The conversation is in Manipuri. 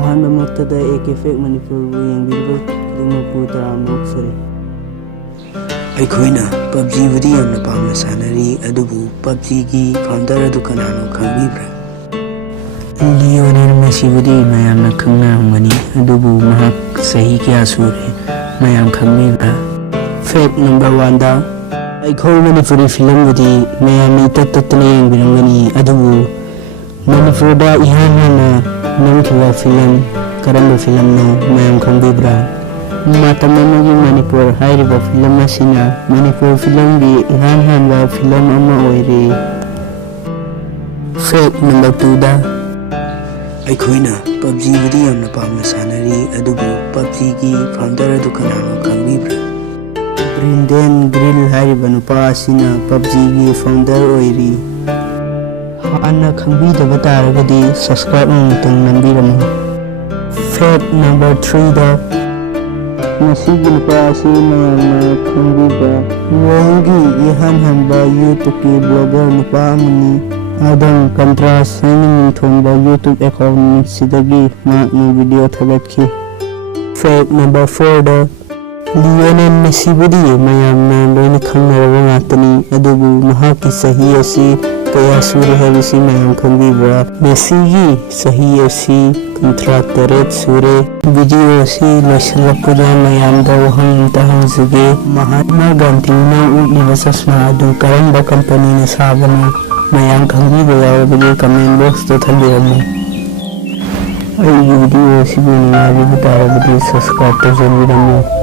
ꯑꯍꯥꯟꯕꯃꯛꯇꯗ AK Fake ꯃꯅꯤꯄꯨꯔꯕꯨ ꯌꯦꯡꯕꯤꯔꯤꯕ ꯈꯨꯗꯤꯡꯃꯛꯄꯨ ꯇꯔꯥꯝꯅ ꯑꯣꯛꯆꯔꯤ꯫ ꯑꯩꯈꯣꯏꯅ PUBGꯕꯨꯗꯤ ꯌꯥꯝꯅ ꯄꯥꯝꯅ ꯁꯥꯟꯅꯔꯤ, ꯑꯗꯨꯕꯨ PUBGꯒꯤ ꯐꯥꯎꯟꯗꯔ ꯑꯗꯨ ꯀꯅꯥꯅꯣ ꯈꯪꯕꯤꯕ꯭ꯔꯥ? ꯂꯤꯑꯣꯅꯦꯜ ꯃꯦꯁꯤꯕꯨꯗꯤ ꯃꯌꯥꯝꯅ ꯈꯪꯅꯔꯝꯒꯅꯤ, ꯑꯗꯨꯕꯨ ꯃꯍꯥꯛ ꯆꯍꯤ ꯀꯌꯥ ꯁꯨꯔꯦ ꯃꯌꯥꯝ ꯈꯪꯕꯤꯕ꯭ꯔꯥ? ꯐꯦꯛ ꯅꯝꯕꯔ 1ꯗ ꯑꯩꯈꯣꯏ ꯃꯅꯤꯄꯨꯔꯤ ꯐꯤꯂꯝꯕꯨꯗꯤ ꯃꯌꯥꯝꯅ ꯏꯇꯠ ꯇꯠꯇꯅ ꯌꯦꯡꯕꯤꯔꯝꯒꯅꯤ, ꯑꯗꯨꯕꯨ ꯃꯅꯤꯄꯨꯔꯗ ꯏꯍꯥꯟ ꯍꯥꯟꯅ ꯅꯝꯈꯤꯕ ꯐꯤꯂꯝ ꯀꯔꯝꯕ ꯐꯤꯂꯝꯅꯣ ꯃꯌꯥꯝ ꯈꯪꯕꯤꯕ꯭ꯔꯥ? ꯃꯇꯝ ꯑꯃꯒꯤ ꯃꯅꯤꯄꯨꯔ ꯍꯥꯏꯔꯤꯕ ꯐꯤꯂꯝ ꯑꯁꯤꯅ ꯃꯅꯤꯄꯨꯔ ꯐꯤꯂꯝꯒꯤ ꯏꯍꯥꯟ ꯍꯥꯟꯕ ꯐꯤꯂꯝ ꯑꯃ ꯑꯣꯏꯔꯤ꯫ ꯐꯦꯛ ꯅꯝꯕꯔ 2ꯗ ꯑꯩꯈꯣꯏꯅ PUBGꯕꯨꯗꯤ ꯌꯥꯝꯅ ꯄꯥꯝꯅ ꯁꯥꯟꯅꯔꯤ, ꯑꯗꯨꯕꯨ PUBGꯒꯤ ꯐꯥꯎꯟꯗꯔ ꯑꯗꯨ ꯀꯅꯥꯅꯣ ꯈꯪꯕꯤꯕ꯭ꯔꯥ? ꯕ꯭ꯔꯤꯟꯗꯦꯟ ꯒ꯭ꯔꯤꯜ ꯍꯥꯏꯔꯤꯕ ꯅꯨꯄꯥ ꯑꯁꯤꯅ PUBGꯒꯤ ꯐꯥꯎꯟꯗꯔ ꯑꯣꯏꯔꯤ꯫ ꯍꯥꯟꯅ ꯈꯪꯕꯤꯗꯕ ꯇꯥꯔꯒꯗꯤ ꯁꯕꯁꯀ꯭ꯔꯥꯏꯕ ꯑꯃꯨꯛꯇꯪ ꯅꯝꯕꯤꯔꯝꯃꯨ꯫ ꯐꯦꯛ ꯅꯝꯕꯔ 3ꯗ ꯃꯁꯤꯒꯤ ꯅꯨꯄꯥ ꯑꯁꯤ ꯃꯌꯥꯝꯅ ꯈꯪꯕꯤꯕ ꯋꯥꯔꯜꯒꯤ ꯏꯍꯥꯟ ꯍꯥꯟꯕ ꯌꯨꯇꯨꯕꯀꯤ ꯕ꯭ꯂꯣꯒꯔ ꯅꯨꯄꯥ ꯑꯃꯅꯤ꯫ ꯑꯗꯝ ꯀꯟꯇ꯭ꯔꯥꯁ ꯍꯥꯏꯅ ꯃꯤꯡꯊꯣꯟꯕ ꯌꯨꯇꯨꯕ ꯑꯦꯀꯥꯎꯟꯠꯁꯤꯗꯒꯤ ꯃꯍꯥꯛꯅ ꯚꯤꯗꯤꯑꯣ ꯊꯥꯒꯠꯈꯤ꯫ ꯐꯦꯛ ꯅꯝꯕꯔ 4ꯗ ꯂꯤꯑꯣꯅꯦꯜ ꯃꯦꯁꯤꯕꯨꯗꯤ ꯃꯌꯥꯝꯅ ꯂꯣꯏꯅ ꯈꯪꯅꯔꯕ ꯉꯥꯛꯇꯅꯤ, ꯑꯗꯨꯕꯨ ꯃꯍꯥꯛꯀꯤ ꯆꯍꯤ ꯑꯁꯤ ꯀꯌꯥ ꯁꯨꯔꯦ ꯍꯥꯏꯕꯁꯤ ꯃꯌꯥꯝ ꯈꯪꯕꯤꯕ꯭ꯔꯥ? ꯃꯦꯁꯤꯒꯤ ꯆꯍꯤ ꯑꯁꯤ 38 ꯁꯨꯔꯦ꯫ ꯚꯤꯗꯤꯑꯣ ꯑꯁꯤ ꯂꯣꯏꯁꯤꯜꯂꯛꯄꯗ ꯃꯌꯥꯝꯗ ꯋꯥꯍꯪ ꯑꯃꯇ ꯍꯪꯖꯒꯦ, ꯃꯍꯥꯠꯃꯥ ꯒꯥꯟꯙꯤꯅ ꯎꯠꯂꯤꯕ ꯆꯁꯃꯥ ꯑꯗꯨ ꯀꯔꯝꯕ ꯀꯝꯄꯅꯤꯅ ꯁꯥꯕꯅꯣ? ꯃꯌꯥꯝ ꯈꯪꯕꯤꯕ ꯌꯥꯎꯔꯕꯗꯤ ꯀꯃꯦꯟꯠ ꯕꯣꯛꯁꯇ ꯊꯝꯕꯤꯔꯝꯃꯨ꯫ ꯑꯩꯒꯤ ꯚꯤꯗꯤꯑꯣ ꯑꯁꯤꯕꯨ ꯅꯨꯡꯉꯥꯏꯕꯤꯕ ꯇꯥꯔꯕꯗꯤ ꯁꯕꯁꯀ꯭ꯔꯥꯏꯕ ꯇꯧꯖꯕꯤꯔꯝꯃꯨ꯫